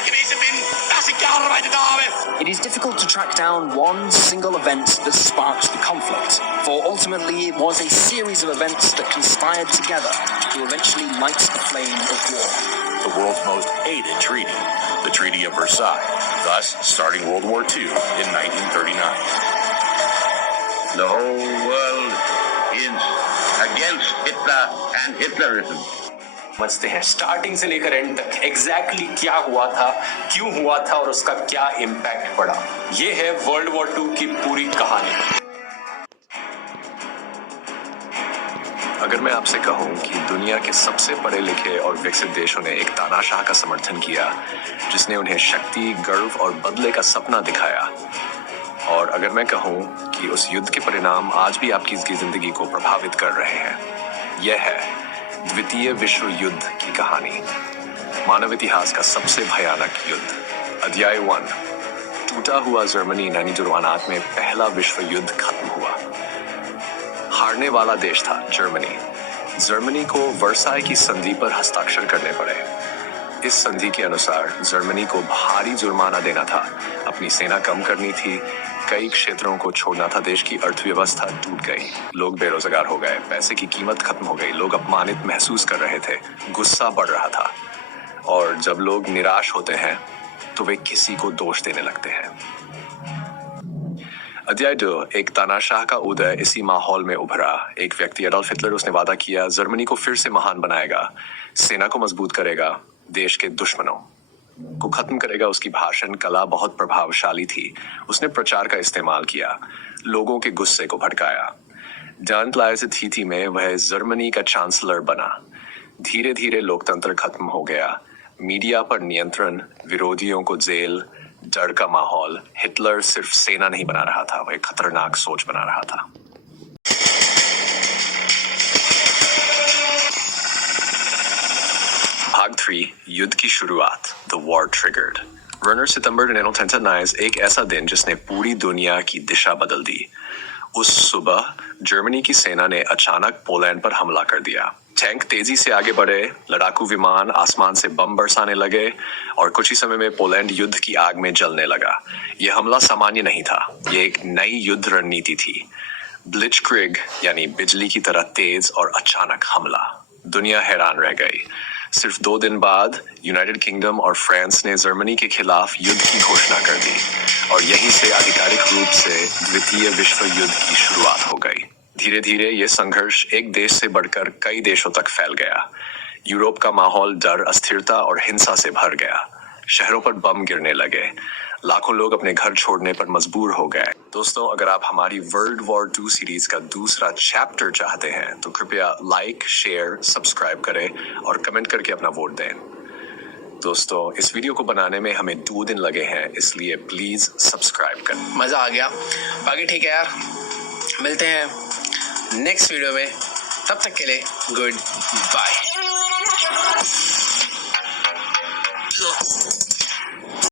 Deze gewezen ben, dat ik gearbeitet habe. It is difficult to track down one single event that sparked the conflict, for ultimately it was a series of events that conspired together to eventually light the flame of war. The world's most hated treaty, the Treaty of Versailles, thus starting World War II in 1939. The whole world is against Hitler and Hitlerism. समझते हैं starting से लेकर and तक exactly क्या हुआ था, क्यों हुआ था और उसका क्या इम्पैक्ट पड़ा। ये है वर्ल्ड वॉर 2 की पूरी कहानी। अगर मैं आपसे कहूं कि दुनिया के सबसे पढ़े लिखे और विकसित देशों ने एक तानाशाह का समर्थन किया जिसने उन्हें शक्ति, गर्व और बदले का सपना दिखाया, और अगर मैं कहूं कि उस युद्ध के परिणाम आज भी आपकी जिंदगी को प्रभावित कर रहे हैं, यह है द्वितीय विश्व युद्ध की कहानी, मानव इतिहास का सबसे भयानक युद्ध। अध्याय 1, टूटा हुआ जर्मनी 1918 में पहला विश्व युद्ध खत्म हुआ। हारने वाला देश था जर्मनी। जर्मनी को वर्साई की संधि पर हस्ताक्षर करने पड़े। इस संधि के अनुसार जर्मनी को भारी जुर्माना देना था, अपनी सेना कम करनी थी, कई क्षेत्रों को छोड़ना था, देश की अर्थव्यवस्था टूट गई, लोग बेरोजगार हो गए, पैसे की कीमत खत्म हो गई, लोग अपमानित महसूस कर रहे थे, गुस्सा बढ़ रहा था, और जब लोग निराश होते हैं तो वे किसी को दोष देने लगते हैं। अध्याय 2, एक तानाशाह का उदय इसी माहौल में उभरा। एक व्यक्ति एडोल्फ हिटलर, उसने वादा किया जर्मनी को फिर से महान बनाएगा, सेना को मजबूत करेगा, देश के दुश्मनों को खत्म करेगा। उसकी भाषण कला बहुत प्रभावशाली थी। उसने प्रचार का इस्तेमाल किया, लोगों के गुस्से को भड़काया। थी में वह जर्मनी का चांसलर बना। धीरे धीरे लोकतंत्र खत्म हो गया, मीडिया पर नियंत्रण, विरोधियों को जेल, डर का माहौल। हिटलर सिर्फ सेना नहीं बना रहा था, वह खतरनाक सोच बना रहा था। भाग 3, युद्ध की शुरुआत, द वॉर ट्रिगर्ड। रनर सितंबर 1939 एक ऐसा दिन जिसने पूरी दुनिया की दिशा बदल दी। उस सुबह जर्मनी की सेना ने अचानक पोलैंड पर हमला कर दिया। टैंक तेजी से आगे बढ़े, लड़ाकू विमान आसमान से बम बरसाने लगे, और कुछ ही समय में पोलैंड युद्ध की आग में जलने लगा। यह हमला सामान्य नहीं था, यह एक नई युद्ध रणनीति थी। ब्लिट्जक्रिग यानी बिजली की तरह तेज और अचानक हमला। दुनिया हैरान रह गई। सिर्फ 2 दिन बाद यूनाइटेड किंगडम और फ्रांस ने जर्मनी के खिलाफ युद्ध की घोषणा कर दी, और यहीं से आधिकारिक रूप से द्वितीय विश्व युद्ध की शुरुआत हो गई। धीरे धीरे ये संघर्ष एक देश से बढ़कर कई देशों तक फैल गया। यूरोप का माहौल डर, अस्थिरता और हिंसा से भर गया। शहरों पर बम गिरने लगे, लाखों लोग अपने घर छोड़ने पर मजबूर हो गए। दोस्तों, अगर आप हमारी वर्ल्ड वॉर 2 सीरीज का दूसरा चैप्टर चाहते हैं तो कृपया लाइक, शेयर, सब्सक्राइब करें और कमेंट करके अपना वोट दें। दोस्तों, इस वीडियो को बनाने में हमें 2 दिन लगे हैं, इसलिए प्लीज सब्सक्राइब करें। मजा आ गया। बाकी ठीक है यार, मिलते हैं नेक्स्ट वीडियो में, तब तक के लिए गुड बाय।